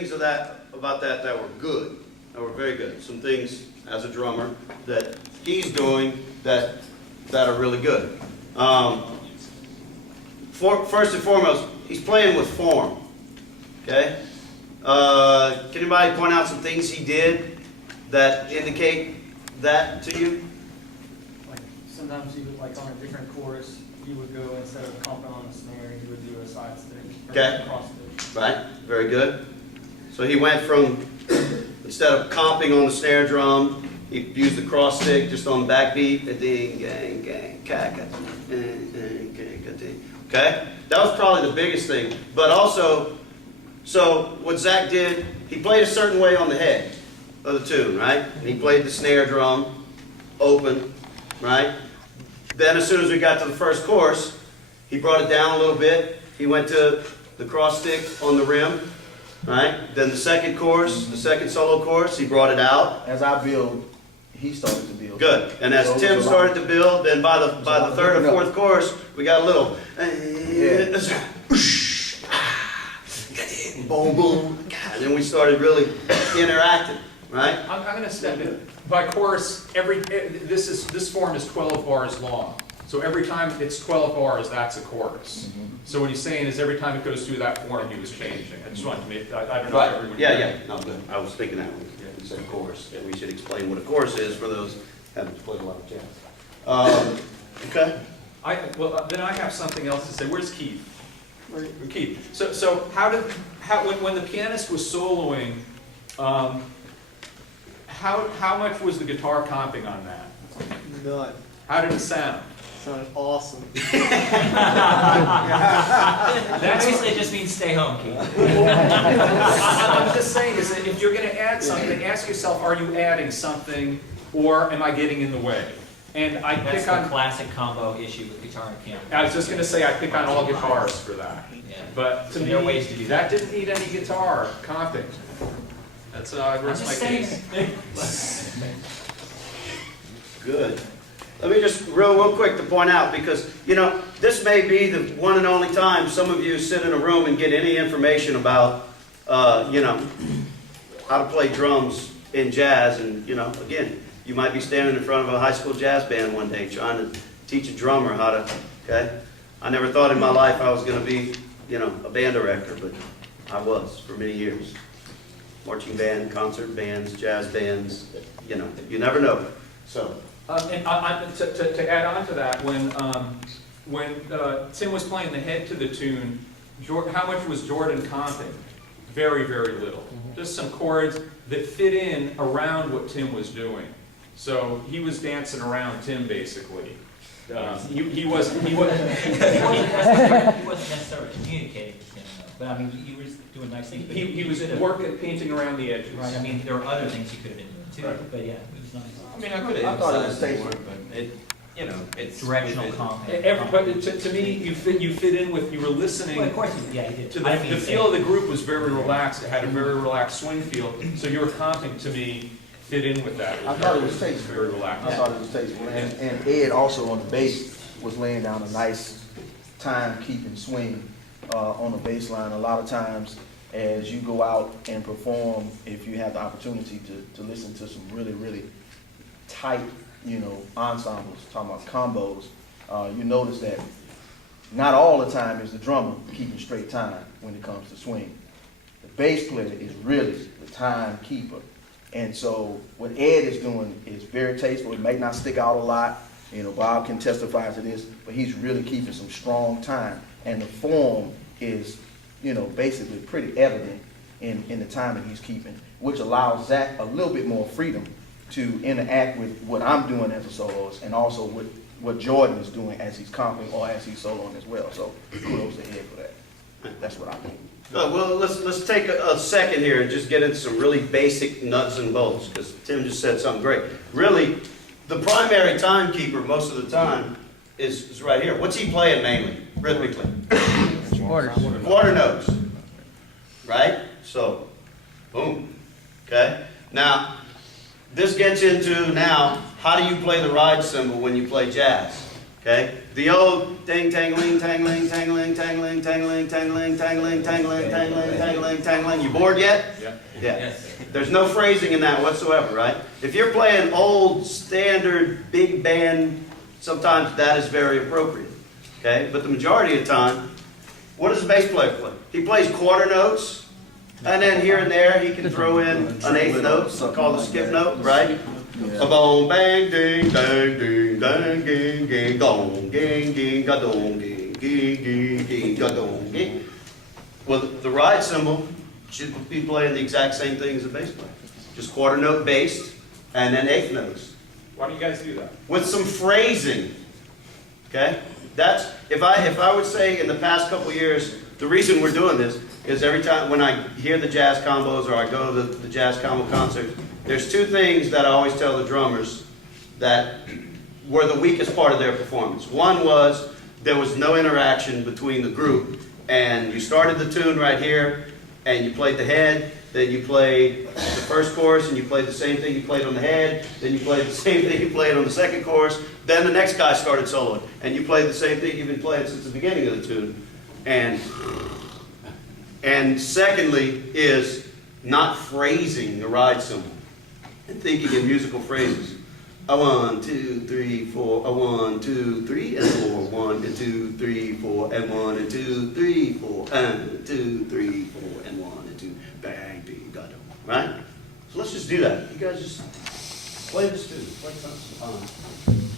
things about that were good, that were very good. Some things as a drummer that he's doing that are really good. First and foremost, he's playing with form. Okay. Can anybody point out some things he did that indicate that to you? Like sometimes you would, like on a different chorus, you would go, instead of comping on the snare, you would do a side stick. Okay. Cross stick. Right, very good. So he went from, instead of comping on the snare drum, he used the cross stick just on the backbeat. Okay, that was probably the biggest thing. But also, so what Zach did, he played a certain way on the head of the tune, right? And he played the snare drum open, right? Then as soon as we got to the first chorus, he brought it down a little bit. He went to the cross stick on the rim, right? Then the second chorus, the second solo chorus, he brought it out. As I build, he started to build. Good. And as So it Tim was a started lot. to build, then by the third or fourth chorus, we got a little. Boom, boom. And then we started really interacting, right? I'm going to step in. By chorus, this form is 12 bars long. So every time it's 12 bars, that's a chorus. So what he's saying is every time it goes through that form, he was changing. I just wanted to make, I don't know if everyone. Yeah. No, good. I was thinking that one. You said chorus. And we should explain what a chorus is for those who haven't played a lot of jazz. Okay. Well, then I have something else to say. Where's Keith? Keith. So when the pianist was soloing, how much was the guitar comping on that? None. How did it sound? Sounded awesome. That basically just means stay home, Keith. I'm just saying is that if you're going to add something, ask yourself, are you adding something, or am I getting in the way? And I That's pick the on. classic combo issue with guitar and piano. I was just going to say I pick on all guitars for that. Yeah. But to And me, there are ways to do that that. didn't need any guitar comping. That's I I'm rest my just case. saying. Good. Let me just real quick to point out, because, you know, this may be the one and only time some of you sit in a room and get any information about, you know, how to play drums in jazz. And, you know, again, you might be standing in front of a high school jazz band one day trying to teach a drummer how to, okay? I never thought in my life I was going to be, you know, a band director, but I was for many years. Marching band, concert bands, jazz bands, you know, you never know. So. And to add on to that, when Tim was playing the head to the tune, how much was Jordan comping? Very, very little. Just some chords that fit in around what Tim was doing. So he was dancing around Tim basically. He wasn't He wasn't necessarily communicating with him, though. But I mean, he was doing nice things. But he was could have- working, painting around the edges. Right. I mean, there were other things he could have been doing too. Right. But yeah, it was nice. I mean, I could I have thought it was emphasized tasteful. more, but it, you know, it's Directional comp. But to me, you fit in with, you were listening. Well, of course, yeah, he did. To I the didn't mean to feel say- of the group was very relaxed. It had a very relaxed swing feel. So your comping to me fit in with that. I thought it was tasteful. Very relaxed. I thought it was tasteful. And Ed also on the bass was laying down a nice time-keeping swing on the bass line. A lot of times, as you go out and perform, if you have the opportunity to listen to some really, really tight, you know, ensembles, talking about combos, you notice that not all the time is the drummer keeping straight time when it comes to swing. The bass player is really the time keeper. And so what Ed is doing is very tasteful. It may not stick out a lot. You know, Bob can testify to this, but he's really keeping some strong time. And the form is, you know, basically pretty evident in the time that he's keeping, which allows Zach a little bit more freedom to interact with what I'm doing as a soloist and also with what Jordan is doing as he's comping or as he's soloing as well. So kudos to Ed for that. That's what I think. Well, let's take a second here and just get into some really basic nuts and bolts, because Tim just said something great. Really, the primary timekeeper most of the time is right here. What's he playing mainly, rhythmically? Quarter notes, right? So, boom, okay? Now, this gets into now, how do you play the ride cymbal when you play jazz? Okay? The old ding, tangling, tangling, tangling, tangling, tangling, tangling, tangling, tangling, tangling, tangling, tangling. You bored yet? Yeah. Yeah. Yes. There's no phrasing in that whatsoever, right? If you're playing old, standard, big band, sometimes that is very appropriate. Okay? But the majority of the time, what does the bass player play? He plays quarter notes, and then here and there he can throw in an eighth note, called a skip note, right? A bong, bang, ding, dang, ding, dang, ding, ding, gong, ging, ging, ga dong, ging, ging, ging, ging, ga dong, ging. Well, the ride cymbal should be playing the exact same thing as a bass player. Just quarter note based, and then eighth notes. Why don't you guys do that? With some phrasing, okay? That's, if I would say in the past couple of years, the reason we're doing this is every time when I hear the jazz combos or I go to the jazz combo concerts, there's two things that I always tell the drummers that were the weakest part of their performance. One was there was no interaction between the group, and you started the tune right here, and you played the head, then you played the first chorus, and you played the same thing you played on the head, then you played the same thing you played on the second chorus, then the next guy started soloing, and you played the same thing you've been playing since the beginning of the tune. And secondly is not phrasing the ride cymbal and thinking in musical phrases. A 1, 2, 3, 4, a 1, 2, 3, and 4, 1 and 2, 3, 4, and 1 and 2, 3, 4, and 2, 3, 4, and 1 and 2, bang, bing, ga, dong, right? So let's just do that. You guys just play this too. Play something fun.